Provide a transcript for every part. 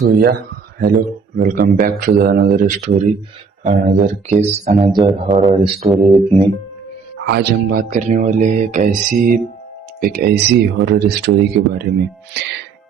So yeah, hello, welcome back to the another story, another case, another horror story with me. आज हम बात करने वाले हैं एक ऐसी हॉरर स्टोरी के बारे में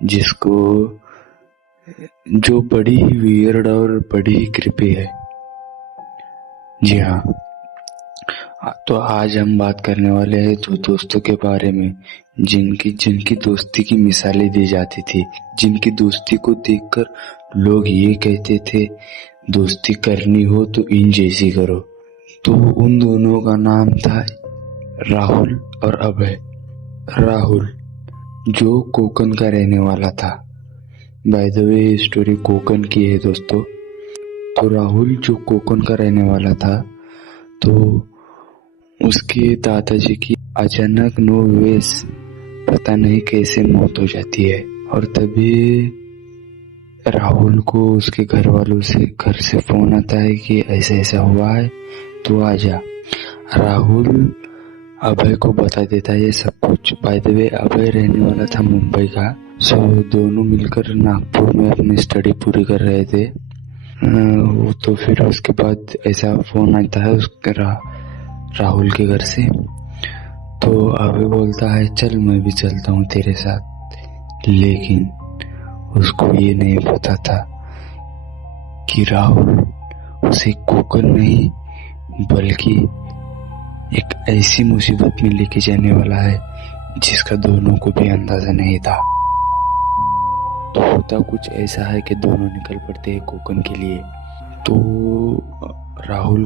जिसको जो बड़ी ही वियर्ड और बड़ी ही क्रिपी है। जी हाँ, तो आज हम बात करने वाले हैं दो दोस्तों के बारे में जिनकी दोस्ती की मिसालें दी जाती थी, जिनकी दोस्ती को देखकर लोग ये कहते थे दोस्ती करनी हो तो इन जैसी करो। तो उन दोनों का नाम था राहुल और अभय। राहुल जो कोकन का रहने वाला था। By the way story Konkan की है दोस्तों। तो राहुल जो कोकन का रहने वाला था, तो उसके दादाजी की अचानक नोवेस पता नहीं कैसे मौत हो जाती है और तभी राहुल को उसके घर से फोन आता है कि ऐसा ऐसा हुआ है तो आ जा। राहुल अभय को बता देता है ये सब कुछ। बाय द वे अभय रहने वाला था मुंबई का। सो दोनों मिलकर नागपुर में अपनी स्टडी पूरी कर रहे थे। तो फिर उसके बाद ऐसा फोन आता है उसके राहुल के घर से। तो अभय बोलता है चल मैं भी चलता हूँ तेरे साथ, लेकिन उसको ये नहीं पता था कि राहुल उसे कोकन नहीं बल्कि एक ऐसी मुसीबत में लेके जाने वाला है जिसका दोनों को भी अंदाजा नहीं था। तो होता कुछ ऐसा है कि दोनों निकल पड़ते हैं कोकन के लिए। तो राहुल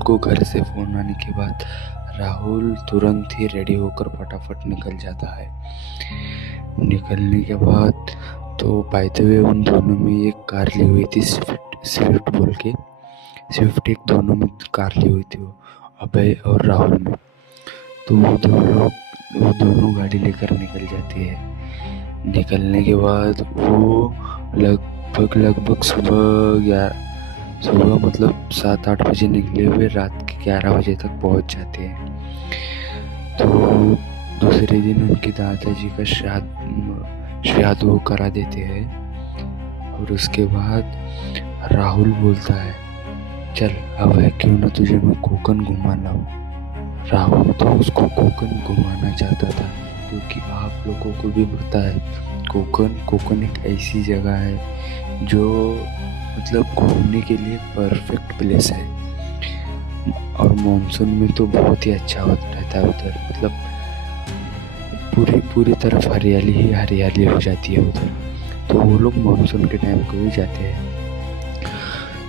को घर से फोन आने के बाद राहुल तुरंत ही रेडी होकर फटाफट निकल जाता है। निकलने के बाद तो बाय द वे उन दोनों में एक कार ली हुई थी, स्विफ्ट बोल के। स्विफ्ट एक दोनों में कार ली हुई थी, वो अभय और राहुल में। तो वो दोनों गाड़ी लेकर निकल जाती है। निकलने के बाद वो लगभग सुबह मतलब 7-8 बजे निकले हुए रात के 11 बजे तक पहुंच जाते हैं। तो दूसरे दिन उनके दादाजी का श्राद्ध वो करा देते हैं। और उसके बाद राहुल बोलता है चल अभय क्यों ना तुझे मैं कोकन घुमा लाऊं। राहुल तो उसको कोकन घुमाना चाहता था क्योंकि आप लोगों को भी पता है कोकन एक ऐसी जगह है जो मतलब घूमने के लिए परफेक्ट प्लेस है। और मॉनसून में तो बहुत ही अच्छा रहता है उधर, मतलब पूरी तरफ हरियाली ही हरियाली हो जाती है उधर। तो वो लोग मॉनसून के टाइम को भी जाते हैं।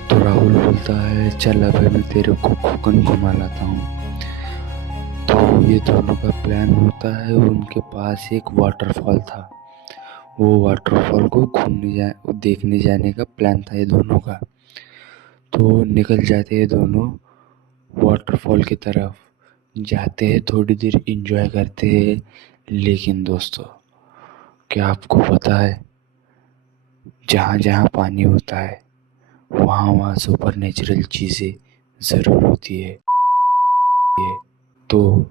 तो राहुल बोलता है चल अभी मैं तेरे को कोकन घुमा लाता हूँ। तो ये दोनों का प्लान होता है। उनके पास एक वाटरफॉल था, वो वाटरफॉल को देखने जाने का प्लान था ये दोनों का। तो निकल जाते हैं दोनों वाटरफॉल की तरफ, जाते हैं, थोड़ी देर एंजॉय करते हैं। लेकिन दोस्तों क्या आपको पता है जहाँ जहाँ पानी होता है वहाँ सुपर नेचुरल चीज़ें ज़रूर होती है। तो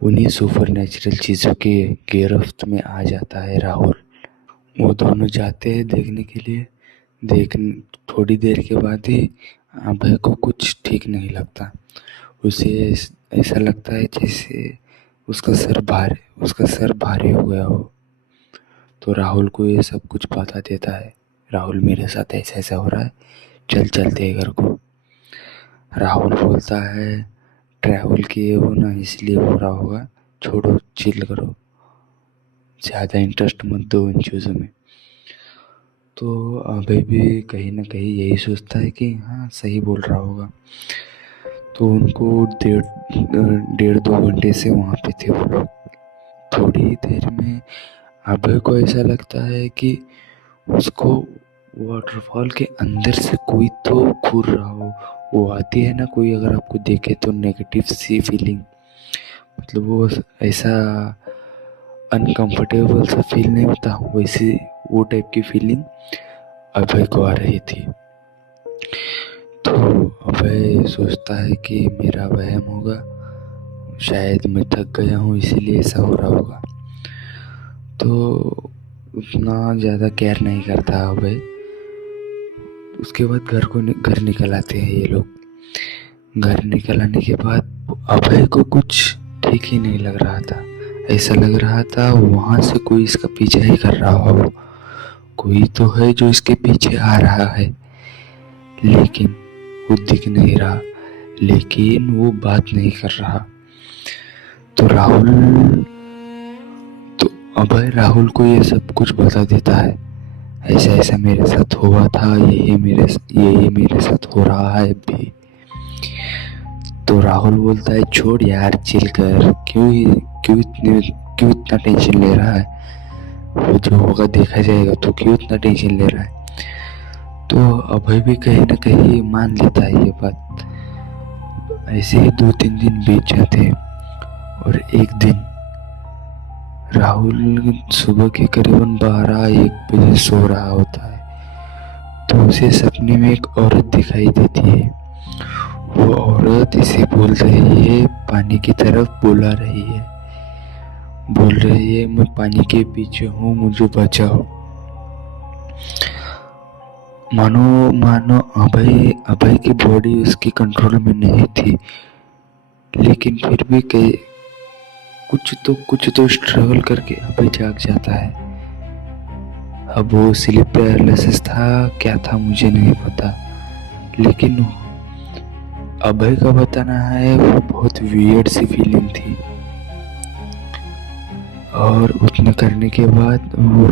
उन्हीं सुपर नेचुरल चीज़ों के गिरफ्त में आ जाता है राहुल। वो दोनों जाते हैं देखने के लिए। थोड़ी देर के बाद ही अभय को कुछ ठीक नहीं लगता। उसे ऐसा लगता है जैसे उसका सर भारी हो गया हो। तो राहुल को ये सब कुछ बता देता है, राहुल मेरे साथ ऐसा ऐसा हो रहा है, चलते हैं घर को। राहुल बोलता है ट्रैवल किए हो ना इसलिए हो रहा होगा, छोड़ो चिल करो, ज़्यादा इंटरेस्ट मत दो इन चीज़ों में। तो अभय भी कहीं ना कहीं यही सोचता है कि हाँ सही बोल रहा होगा। तो उनको 1.5-2 घंटे से वहाँ पे थे वो लोग। थोड़ी देर में अभय को ऐसा लगता है कि उसको वाटरफॉल के अंदर से कोई तो घूर रहा हो। वो आती है ना कोई अगर आपको देखे तो नेगेटिव सी फीलिंग, मतलब वो ऐसा अनकंफर्टेबल सा फील नहीं होता, वैसे वो टाइप की फीलिंग अभय को आ रही थी। तो अभय सोचता है कि मेरा वहम होगा, शायद मैं थक गया हूँ इसीलिए ऐसा हो रहा होगा। तो उतना ज़्यादा केयर नहीं करता अभय। उसके बाद घर निकल आते हैं ये लोग। घर निकल आने के बाद अभय को कुछ ठीक ही नहीं लग रहा था। ऐसा लग रहा था वहाँ से कोई इसका पीछा ही कर रहा हो, कोई तो है जो इसके पीछे आ रहा है, लेकिन वो दिख नहीं रहा, लेकिन वो बात नहीं कर रहा। तो अभय राहुल को ये सब कुछ बता देता है, ऐसा ऐसा मेरे साथ हुआ था, ये मेरे साथ हो रहा है अभी। तो राहुल बोलता है छोड़ यार, चिल कर, क्यों इतना टेंशन ले रहा है, वो जो होगा देखा जाएगा, तो क्यों इतना टेंशन ले रहा है। तो अभय भी कहीं ना कहीं मान लेता है ये बात। ऐसे ही 2-3 दिन बीत जाते हैं और एक दिन राहुल सुबह के करीबन 12-1 बजे सो रहा होता है। तो उसे सपने में एक औरत दिखाई देती है। वो औरत इसे बोल रही है, पानी की तरफ बुला रही है, बोल रही है मैं पानी के पीछे हूँ, मुझे बचाओ। मानो अभय की बॉडी उसकी कंट्रोल में नहीं थी, लेकिन फिर भी कुछ तो स्ट्रगल करके अभय जाग जाता है। अब वो स्लीप पैरालिसिस था क्या था मुझे नहीं पता, लेकिन अभय का बताना है वो बहुत वियर्ड सी फीलिंग थी। और उतना करने के बाद वो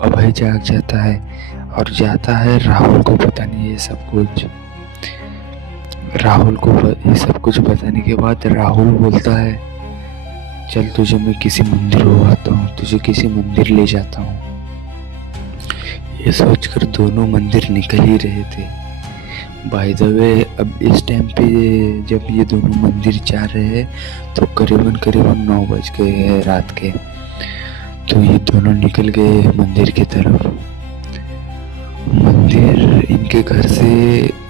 अभय जाग जाता है और जाता है राहुल को बताने ये सब कुछ। राहुल को ये सब कुछ बताने के बाद राहुल बोलता है चल तुझे मैं किसी मंदिर घुमाता हूँ, तुझे किसी मंदिर ले जाता हूँ। ये सोचकर दोनों मंदिर निकल ही रहे थे। बाय द वे अब इस टाइम पे जब ये दोनों मंदिर जा रहे हैं तो करीबन 9 बज गए हैं रात के। तो ये दोनों निकल गए मंदिर की तरफ। मंदिर इनके घर से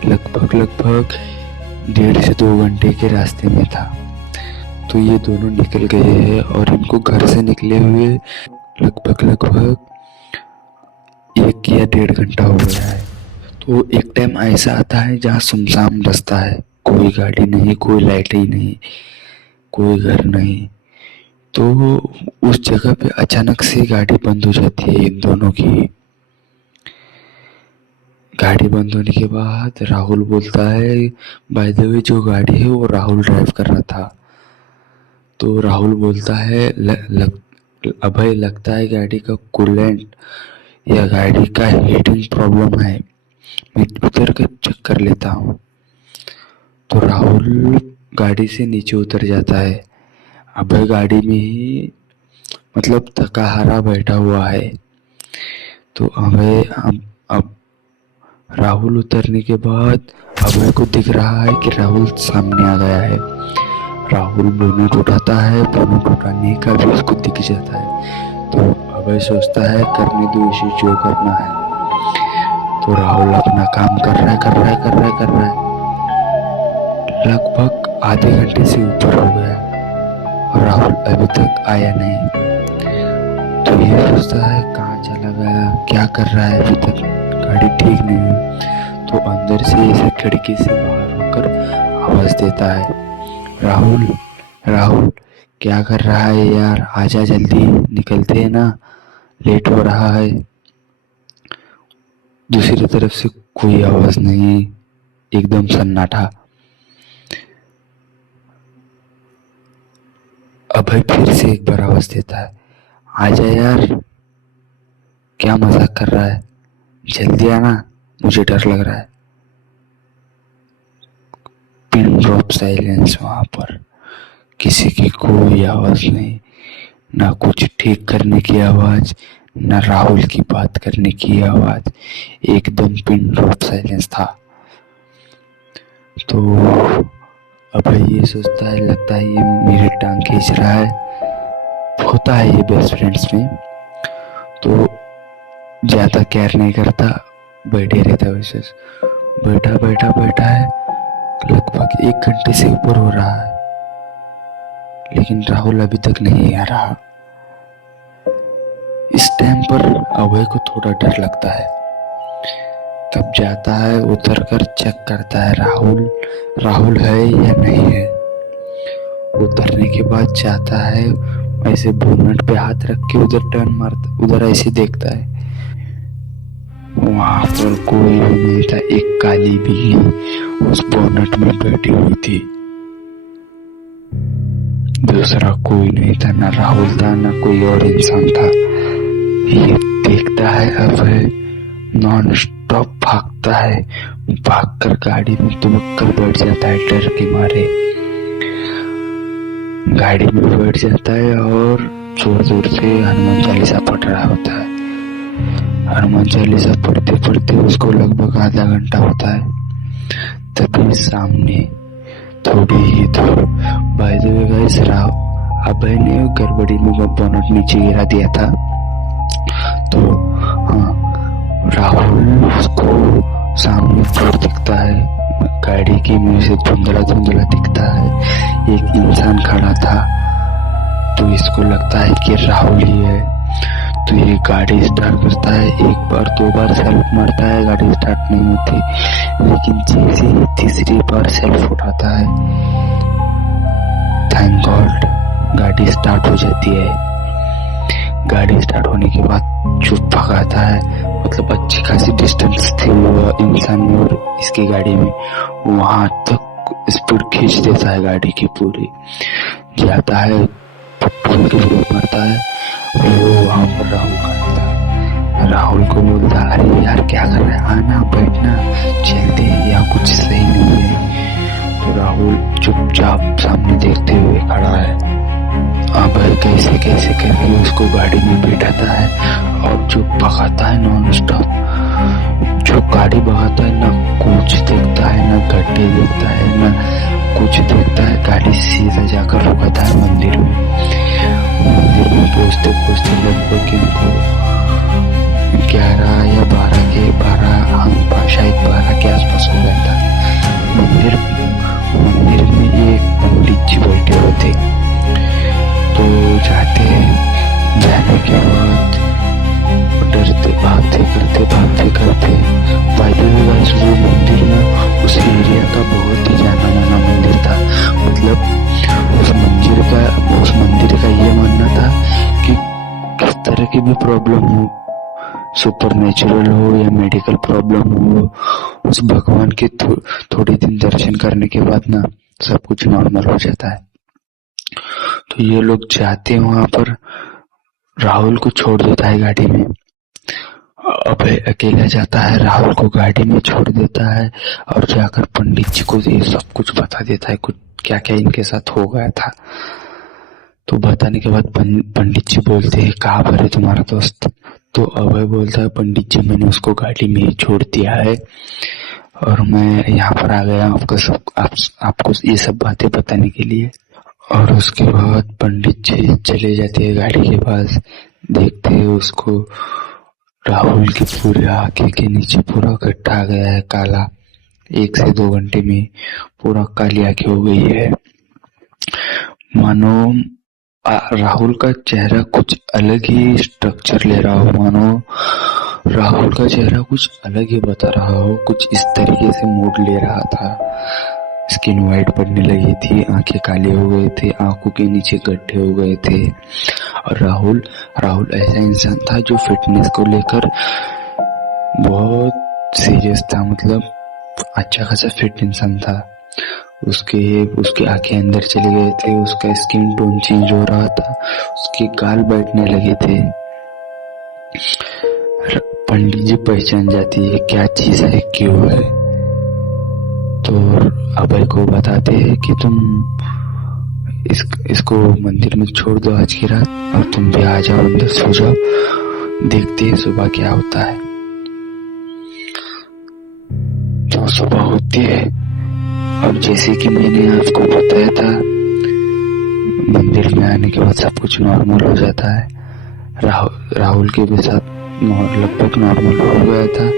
लगभग 1.5 से 2 घंटे के रास्ते में था। तो ये दोनों निकल गए हैं और इनको घर से निकले हुए लगभग 1 या 1.5 घंटा हो गया है। तो एक टाइम ऐसा आता है जहाँ सुनसान रास्ता है, कोई गाड़ी नहीं, कोई लाइट ही नहीं, कोई घर नहीं। तो उस जगह पे अचानक से गाड़ी बंद हो जाती है इन दोनों की। गाड़ी बंद होने के बाद राहुल बोलता है बाय द वे जो गाड़ी है वो राहुल ड्राइव कर रहा था। तो राहुल बोलता है अभय लगता है गाड़ी का कूलेंट या गाड़ी का हीटिंग प्रॉब्लम है, मैं उतर कर चेक कर लेता हूँ। तो राहुल गाड़ी से नीचे उतर जाता है। अभय गाड़ी में ही मतलब थका हारा बैठा हुआ है। तो अभय अब राहुल उतरने के बाद अभय को दिख रहा है कि राहुल सामने आ गया है। राहुल बोनट उठाता है, बोनट उठाने का भी उसको दिख जाता है। तो अभय सोचता है करने दो इसे जो करना है। तो राहुल अपना काम कर रहा है। लगभग आधे घंटे से ऊपर हो गया और राहुल अभी तक आया नहीं। तो ये सोचता है कहाँ चला गया, क्या कर रहा है, अभी तक गाड़ी ठीक नहीं हुई। तो अंदर से इसे खिड़की से बाहर होकर आवाज देता है राहुल क्या कर रहा है यार, आजा जल्दी, निकलते हैं ना, लेट हो रहा है। दूसरी तरफ से कोई आवाज नहीं, एकदम सन्नाटा। अभय फिर से एक बार आवाज देता है आजा यार, क्या मजाक कर रहा है, जल्दी आना, मुझे डर लग रहा है। पिन ड्रॉप साइलेंस वहां पर, किसी की कोई आवाज नहीं, ना कुछ ठीक करने की आवाज, ना राहुल की बात करने की आवाज, एकदम पिन ड्रॉप साइलेंस था। तो अभय ये सोचता है लगता है ये मेरी टांग खींच रहा है, होता है ये बेस्ट फ्रेंड्स में। तो ज्यादा केयर नहीं करता, बैठे रहता है वैसे, बैठा है। लगभग 1 घंटे से ऊपर हो रहा है, लेकिन राहुल अभी तक नहीं आ रहा। इस टाइम पर अभय को थोड़ा डर लगता है। तब जाता है, उतर कर चेक करता है राहुल है या नहीं है। उतरने के बाद जाता है, ऐसे बोनट पे हाथ रख के उधर टर्न मारता, उधर ऐसे देखता है, वहां पर कोई भी नहीं था। एक काली बिल्ली उस बोनट में बैठी हुई थी, दूसरा कोई नहीं था, ना राहुल था ना कोई और इंसान था। ये देखता है, अब नॉन स्टॉप भागता है, भागकर गाड़ी में दुबक कर बैठ जाता है डर के मारे। गाड़ी में बैठ जाता है और जोर जोर से हनुमान चालीसा पढ़ रहा होता है। हनुमान चालीसा पढ़ते पढ़ते उसको लगभग आधा घंटा होता है। तभी सामने थोड़ी ही दूर, बाय द वे गाइस, अभय ने गड़बड़ी में बोनट नीचे गिरा दिया था, तो हाँ, राहुल उसको सामने दूर दिखता है, गाड़ी की मुंह से धुंधला धुंधला दिखता है। एक इंसान खड़ा था, तो इसको लगता है कि राहुल ही है। तो ये गाड़ी स्टार्ट करता है, एक बार दो बार सेल्फ मारता है, गाड़ी स्टार्ट नहीं होती, लेकिन जैसे ही तीसरी बार सेल्फ उठाता है, थैंक गॉड, गाड़ी स्टार्ट हो जाती है। गाड़ी स्टार्ट होने के बाद चुप भगाता है, मतलब अच्छी खासी डिस्टेंस थी वो इंसान में और इसकी गाड़ी में, वहां तक स्पीड खींच देता है गाड़ी की पूरी। जाता है, पेट्रोल की ब्रेक मारता है, वो वहां पर राहुल खड़ा था। राहुल को बोलता, अरे यार क्या कर रहा है, आना बैठना चलते, यहाँ कुछ सही नहीं है। तो राहुल चुपचाप सामने देखते हुए खड़ा है। अभय कैसे कैसे करके उसको गाड़ी में बैठाता है और जो भगाता है नॉन स्टॉप। जो गाड़ी भगाता है ना कुछ देखता है, ना गड्ढे देखता है, ना कुछ देखता है, गाड़ी सीधा जाकर रुकाता है मंदिर में। मंदिर में पहुंचते पहुंचते लगभग इनको 11 या 12 शायद 12 के आसपास हो गया था। मंदिर में एक पंडित जी बैठे हुए थे। तो जाने के बाद डरते भागते करते वो मंदिर में, उस एरिया का बहुत ही जाना माना मंदिर था। मतलब उस मंदिर का ये मानना था कि किस तरह की भी प्रॉब्लम हो, सुपर नेचुरल हो या मेडिकल प्रॉब्लम हो, उस भगवान के थोड़ी दिन दर्शन करने के बाद ना सब कुछ नॉर्मल हो जाता है। तो ये लोग जाते हैं वहां पर, राहुल को छोड़ देता है गाड़ी में। अभय अकेला जाता है, राहुल को गाड़ी में छोड़ देता है और जाकर पंडित जी को ये सब कुछ बता देता है, कुछ क्या क्या इनके साथ हो गया था। तो बताने के बाद पंडित जी बोलते हैं, कहाँ पर है तुम्हारा दोस्त? तो अभय बोलता है, पंडित जी मैंने उसको गाड़ी में ही छोड़ दिया है और मैं यहाँ पर आ गया आपको ये सब बातें बताने के लिए। और उसके बाद पंडित जी चले जाते हैं गाड़ी के पास, देखते हैं उसको राहुल की पूरे आंखें के नीचे पूरा गड्ढा आ गया है काला। 1 से 2 घंटे में पूरा काली आंखें हो गई है। मानो राहुल का चेहरा कुछ अलग ही स्ट्रक्चर ले रहा हो, मानो राहुल का चेहरा कुछ अलग ही बता रहा हो, कुछ इस तरीके से मूड ले रहा था। स्किन वाइट पड़ने लगी थी, आंखें काली हो गए थे, आंखों के नीचे गड्ढे हो गए थे। और राहुल ऐसा इंसान था जो फिटनेस को लेकर बहुत सीरियस था, मतलब अच्छा खासा फिट इंसान था। उसके आंखें अंदर चले गए थे, उसका स्किन टोन चेंज हो रहा था, उसके गाल बैठने लगे थे। पंडित जी पहचान जाती है क्या चीज है, क्यों है। तो अभय को बताते हैं कि तुम इसको मंदिर में छोड़ दो आज की रात और तुम भी आ जाओ, अंदर सो जाओ, देखते हैं सुबह क्या होता है। तो सुबह होती है और जैसे कि मैंने आपको बताया था, मंदिर में आने के बाद सब कुछ नॉर्मल हो जाता है। राहुल के भी साथ लगभग नॉर्मल हो गया था,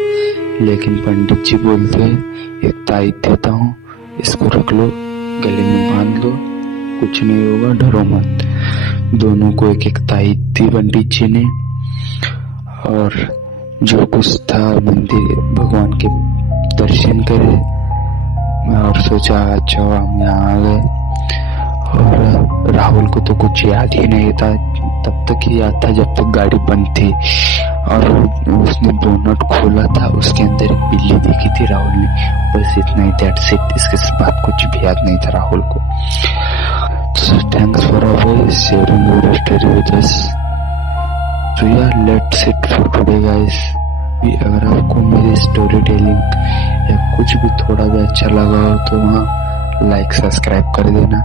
लेकिन पंडित जी बोलते हैं, एक ताईत देता हूँ, इसको रख लो, गले में बांध लो, कुछ नहीं होगा, डरो मत। दोनों को एक एक ताईत दी पंडित जी ने। और जो कुछ था मंदिर भगवान के दर्शन करे और सोचा अच्छा हम यहाँ आ गए। और राहुल को तो कुछ याद ही नहीं था, तब तक ही याद था जब तक गाड़ी बंद थी और उसने बोनट खोला था, उसके अंदर एक बिल्ली देखी थी राहुल ने, बस इतना ही, दैट्स इट। इसके बाद कुछ भी याद नहीं था राहुल को। So thanks for always sharing your story with us. So yeah, let's it for today guys. अगर आपको मेरी स्टोरी टेलिंग या कुछ भी थोड़ा भी अच्छा लगा हो तो वहाँ लाइक सब्सक्राइब कर देना।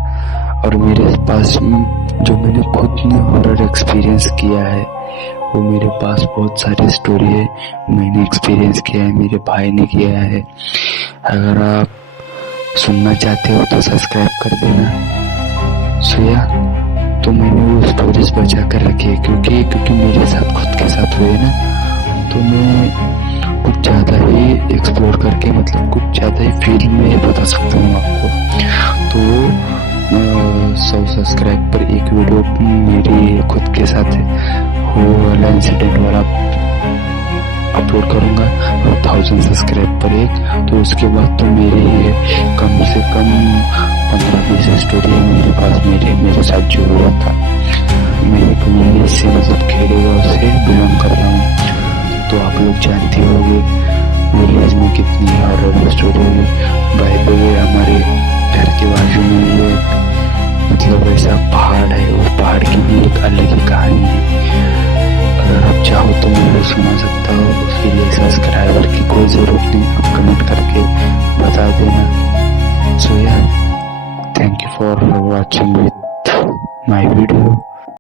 और मेरे पास जो मैंने खुद ने हॉरर एक्सपीरियंस किया है वो मेरे पास बहुत सारी स्टोरी है, मैंने एक्सपीरियंस किया है, मेरे भाई ने किया है। अगर आप सुनना चाहते हो तो सब्सक्राइब कर देना। सोया तो मैंने वो स्टोरीज बचा कर रखी है क्योंकि मेरे साथ खुद के साथ हुए ना, तो मैं कुछ ज़्यादा ही एक्सप्लोर करके मतलब कुछ ज़्यादा ही फील में बता सकता हूँ आपको। तो 100 सब्सक्राइब पर एक वीडियो मेरी खुद के साथ हो वाला इंसिडेंट वाला अपलोड करूँगा और 1000 सब्सक्राइब पर एक, तो उसके बाद तो मेरे कम से कम 15-20 स्टोरी मेरे पास मेरे साथ जो हुआ था। मैं एक विलेज से मतलब खेड़े गाँव से बिलोंग कर रहा हूँ, तो आप लोग जानते होंगे विलेज में कितनी हॉरर स्टोरी हुई। बाय द वे हमारे घर के बाजू में ये मतलब ऐसा पहाड़ है, उस पहाड़ की भी एक अलग ही कहानी है। अगर आप चाहो तो मैं वो सुना सकता हूँ, उसके लिए सब्सक्राइबर की कोई ज़रूरत नहीं, आप कमेंट करके बता देना। सो या thank you for watching with my video.